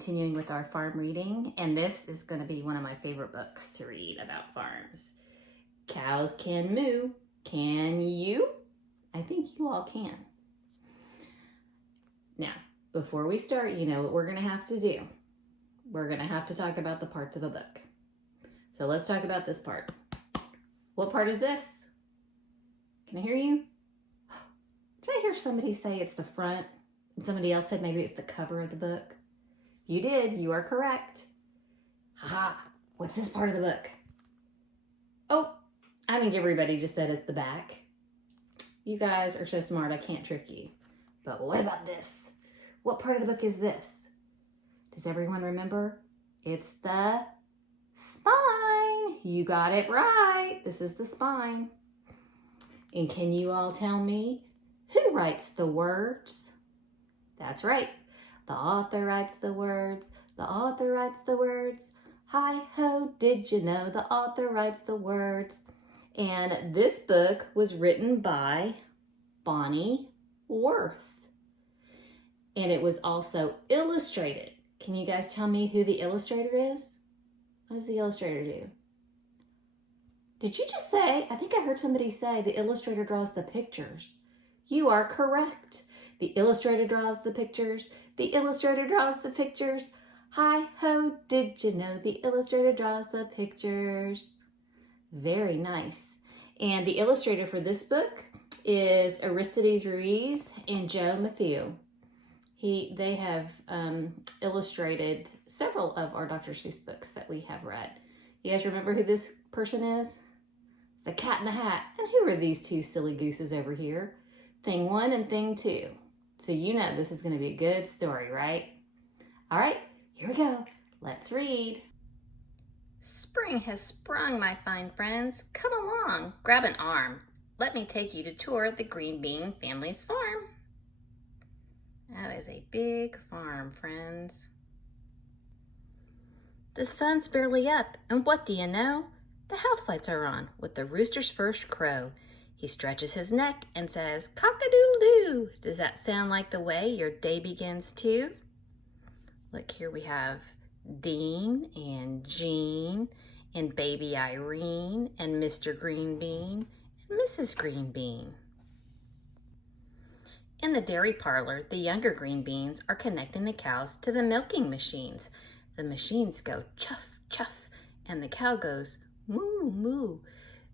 continuing with our farm reading, and this is going to be one of my favorite books to read about farms. Cows can moo. Can you? I think you all can. Now, before we start, you know what we're going to have to do. We're going to have to talk about the parts of a book. So let's talk about this part. What part is this? Can I hear you? Did I hear somebody say it's the front? And somebody else said maybe it's the cover of the book? You did. You are correct. Haha. What's this part of the book? Oh, I think everybody just said it's the back. You guys are so smart, I can't trick you. But what about this? What part of the book is this? Does everyone remember? It's the spine. You got it right. This is the spine. And can you all tell me who writes the words? That's right. The author writes the words. The author writes the words. Hi-ho, did you know the author writes the words? And this book was written by Bonnie Worth. And it was also illustrated. Can you guys tell me who the illustrator is? What does the illustrator do? Did you just say, I think I heard somebody say the illustrator draws the pictures. You are correct. The illustrator draws the pictures. The illustrator draws the pictures. Hi-ho, did you know the illustrator draws the pictures? Very nice. And the illustrator for this book is Aristides Ruiz and Mathieu. They have illustrated several of our Dr. Seuss books that we have read. You guys remember who this person is? It's the Cat in the Hat. And who are these two silly gooses over here? Thing 1 and Thing 2. So you know this is going to be a good story, right? All right, here we go. Let's read. Spring has sprung, my fine friends. Come along, grab an arm. Let me take you to tour the Green Bean family's farm. That is a big farm, friends. The sun's barely up, and what do you know? The house lights are on with the rooster's first crow. He stretches his neck and says, cock-a-doodle-doo. Does that sound like the way your day begins too? Look, here we have Dean and Jean and baby Irene and Mr. Green Bean and Mrs. Green Bean. In the dairy parlor, the younger green beans are connecting the cows to the milking machines. The machines go chuff, chuff, and the cow goes moo, moo.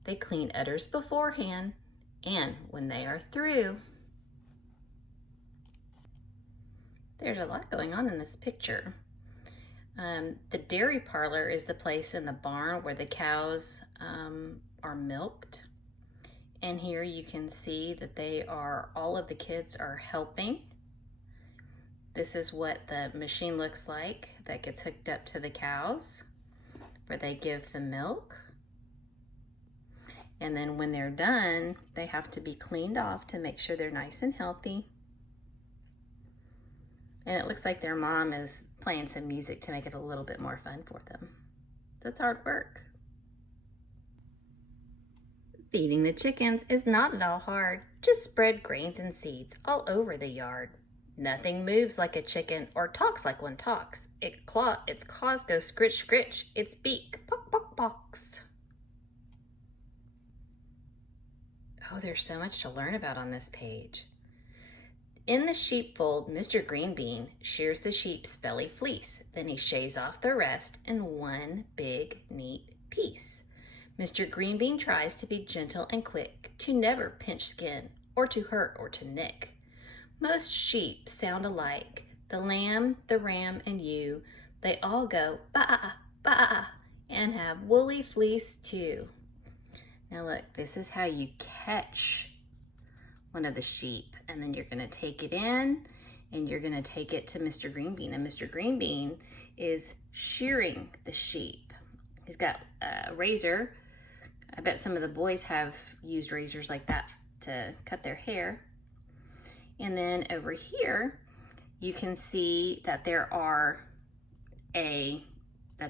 They clean udders beforehand, and when they are through. There's a lot going on in this picture. The dairy parlor is the place in the barn where the cows are milked. And here you can see that all of the kids are helping. This is what the machine looks like that gets hooked up to the cows, where they give the milk. And then when they're done, they have to be cleaned off to make sure they're nice and healthy. And it looks like their mom is playing some music to make it a little bit more fun for them. That's hard work. Feeding the chickens is not at all hard. Just spread grains and seeds all over the yard. Nothing moves like a chicken or talks like one talks. Its claws go scritch, scritch. Its beak, pock, pock, pocks. Oh, there's so much to learn about on this page. In the sheepfold, Mr. Green Bean shears the sheep's belly fleece. Then he shaves off the rest in one big, neat piece. Mr. Green Bean tries to be gentle and quick, to never pinch skin, or to hurt or to nick. Most sheep sound alike. The lamb, the ram, and you, they all go ba, ba, and have woolly fleece too. Now look, this is how you catch one of the sheep, and then you're gonna take it in and you're gonna take it to Mr. Green Bean, and Mr. Green Bean is shearing the sheep. He's got a razor. I bet some of the boys have used razors like that to cut their hair. And then over here, you can see that that's a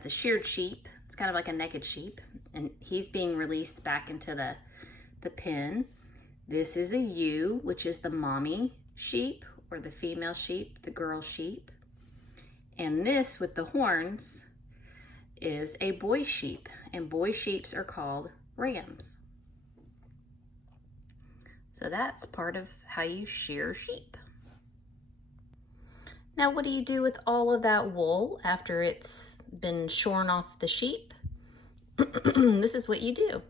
sheared sheep. It's kind of like a naked sheep, and he's being released back into the pen. This is a ewe, which is the mommy sheep, or the female sheep, the girl sheep. And this with the horns is a boy sheep, and boy sheeps are called rams. So that's part of how you shear sheep. Now, what do you do with all of that wool after it's been shorn off the sheep? This is what you do.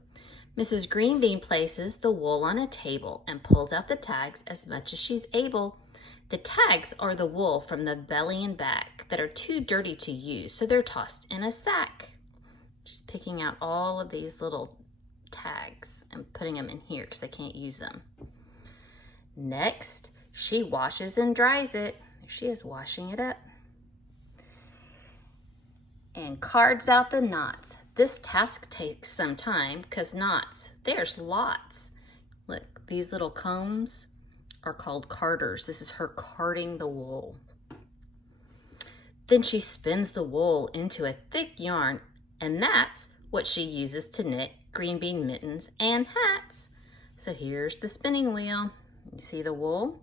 Mrs. Greenbean places the wool on a table and pulls out the tags as much as she's able. The tags are the wool from the belly and back that are too dirty to use, so they're tossed in a sack. Just picking out all of these little tags and putting them in here because I can't use them. Next, she washes and dries it. There she is, washing it up. And cards out the knots. This task takes some time because knots, there's lots. Look, these little combs are called carders. This is her carding the wool. Then she spins the wool into a thick yarn, and that's what she uses to knit green bean mittens and hats. So here's the spinning wheel. You see the wool?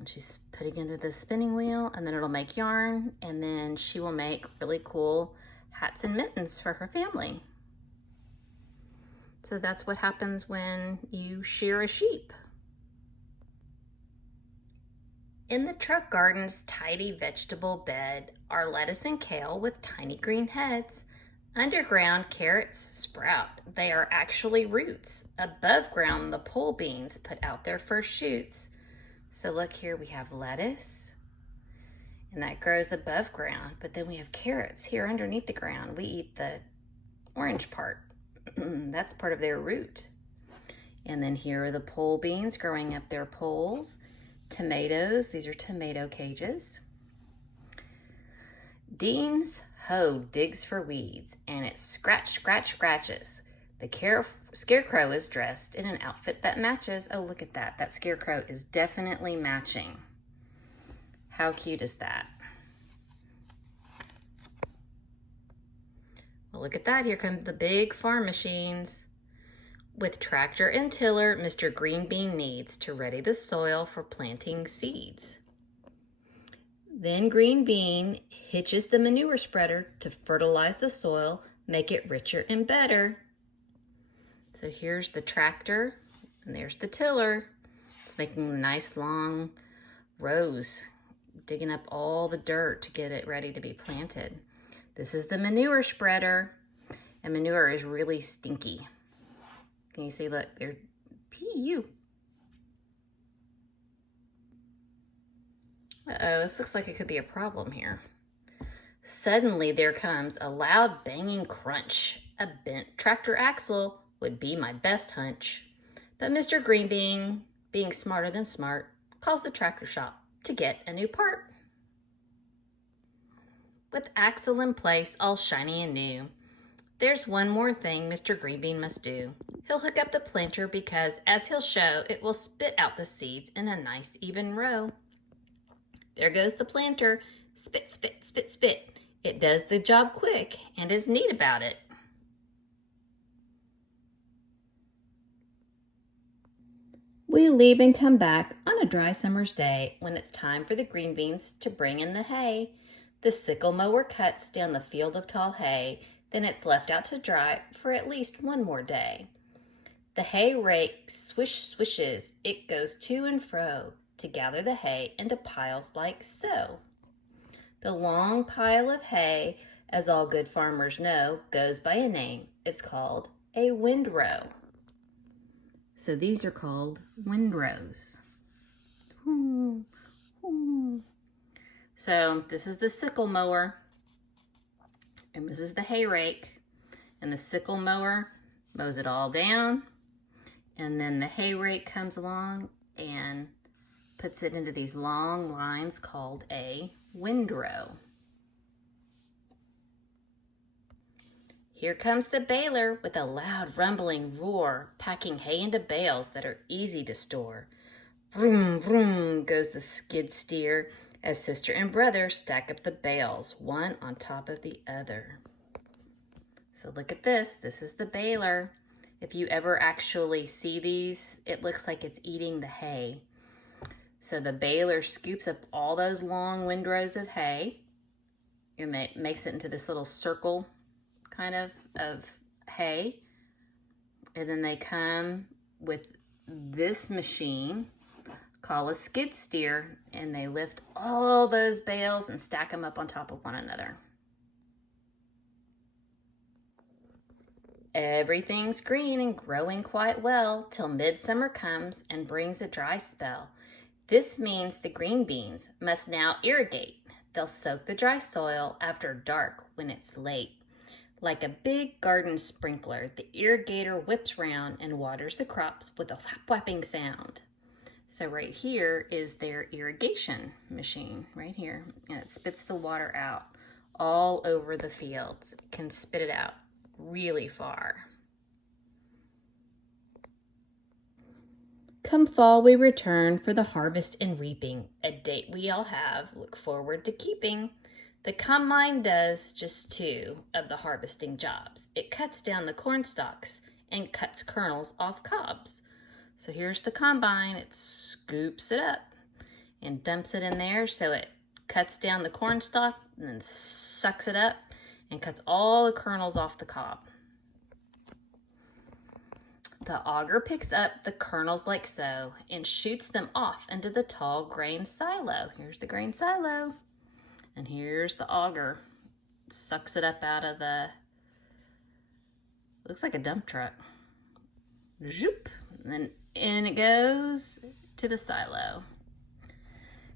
And she's putting into the spinning wheel, and then it'll make yarn, and then she will make really cool hats and mittens for her family. So that's what happens when you shear a sheep. In the truck garden's tidy vegetable bed are lettuce and kale with tiny green heads. Underground, carrots sprout. They are actually roots. Above ground, the pole beans put out their first shoots. So look here, we have lettuce, and that grows above ground, but then we have carrots here underneath the ground. We eat the orange part. That's part of their root. And then here are the pole beans growing up their poles. Tomatoes, these are tomato cages. Dean's hoe digs for weeds, and it scratches. The scarecrow is dressed in an outfit that matches. Oh, look at that. That scarecrow is definitely matching. How cute is that? Well, look at that. Here come the big farm machines. With tractor and tiller, Mr. Greenbean needs to ready the soil for planting seeds. Then Greenbean hitches the manure spreader to fertilize the soil, make it richer and better. So here's the tractor, and there's the tiller. It's making nice long rows, digging up all the dirt to get it ready to be planted. This is the manure spreader, and manure is really stinky. Can you see, look, they're P.U. Uh-oh, this looks like it could be a problem here. Suddenly there comes a loud banging crunch. A bent tractor axle would be my best hunch. But Mr. Greenbean, being smarter than smart, calls the tractor shop to get a new part. With axle in place, all shiny and new, there's one more thing Mr. Greenbean must do. He'll hook up the planter because, as he'll show, it will spit out the seeds in a nice even row. There goes the planter. Spit, spit, spit, spit. It does the job quick and is neat about it. We leave and come back on a dry summer's day when it's time for the green beans to bring in the hay. The sickle mower cuts down the field of tall hay, then it's left out to dry for at least one more day. The hay rake swish swishes, it goes to and fro to gather the hay into piles like so. The long pile of hay, as all good farmers know, goes by a name. It's called a windrow. So these are called windrows. So this is the sickle mower, and this is the hay rake, and the sickle mower mows it all down, and then the hay rake comes along and puts it into these long lines called a windrow. Here comes the baler with a loud rumbling roar, packing hay into bales that are easy to store. Vroom, vroom goes the skid steer as sister and brother stack up the bales, one on top of the other. So look at this. This is the baler. If you ever actually see these, it looks like it's eating the hay. So the baler scoops up all those long windrows of hay, It makes it into this little circle kind of hay. And then they come with this machine called a skid steer, and they lift all those bales and stack them up on top of one another. Everything's green and growing quite well till midsummer comes and brings a dry spell. This means the green beans must now irrigate. They'll soak the dry soil after dark when it's late. Like a big garden sprinkler, the irrigator whips round and waters the crops with a whap-whapping sound. So right here is their irrigation machine, right here. And it spits the water out all over the fields. It can spit it out really far. Come fall, we return for the harvest and reaping, a date we all have, look forward to keeping. The combine does just 2 of the harvesting jobs. It cuts down the corn stalks and cuts kernels off cobs. So here's the combine. It scoops it up and dumps it in there so it cuts down the corn stalk and then sucks it up and cuts all the kernels off the cob. The auger picks up the kernels like so and shoots them off into the tall grain silo. Here's the grain silo. And here's the auger. It sucks it up out of the, looks like a dump truck. Zoop. And then in it goes to the silo.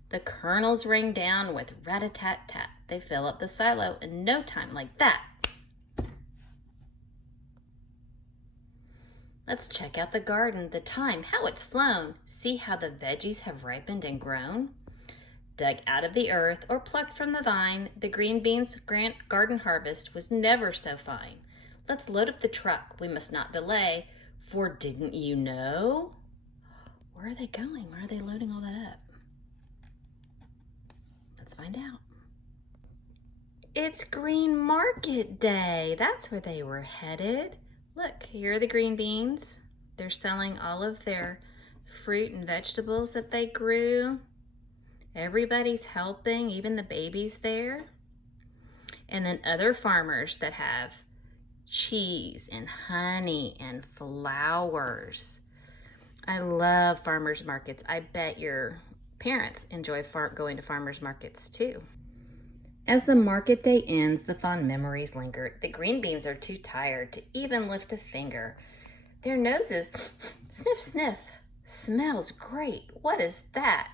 The kernels ring down with rat-a-tat-tat. They fill up the silo in no time like that. Let's check out the garden, the time, how it's flown. See how the veggies have ripened and grown? Dug out of the earth or plucked from the vine, the green beans' garden harvest was never so fine. Let's load up the truck, we must not delay, for didn't you know? Where are they going? Where are they loading all that up? Let's find out. It's Green Market Day. That's where they were headed. Look, here are the green beans. They're selling all of their fruit and vegetables that they grew. Everybody's helping, even the babies there. And then other farmers that have cheese and honey and flowers. I love farmers markets. I bet your parents enjoy going to farmers markets too. As the market day ends, the fond memories linger. The green beans are too tired to even lift a finger. Their noses, sniff, sniff, smells great. What is that?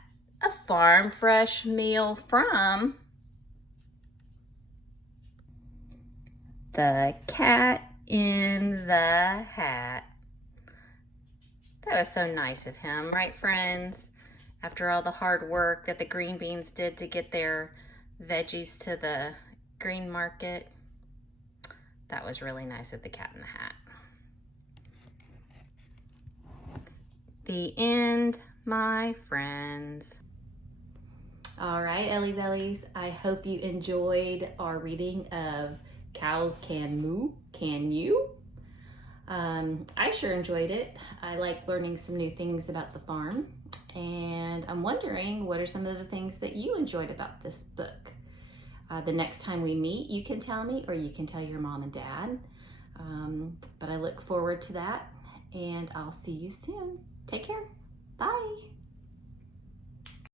A farm fresh meal from the Cat in the Hat. That was so nice of him, right, friends? After all the hard work that the green beans did to get their veggies to the green market, that was really nice of the Cat in the Hat. The end, my friends. All right, Ellie Bellies, I hope you enjoyed our reading of Cows Can Moo, Can You? I sure enjoyed it. I like learning some new things about the farm, and I'm wondering what are some of the things that you enjoyed about this book. The next time we meet, you can tell me, or you can tell your mom and dad. But I look forward to that, and I'll see you soon. Take care. Bye.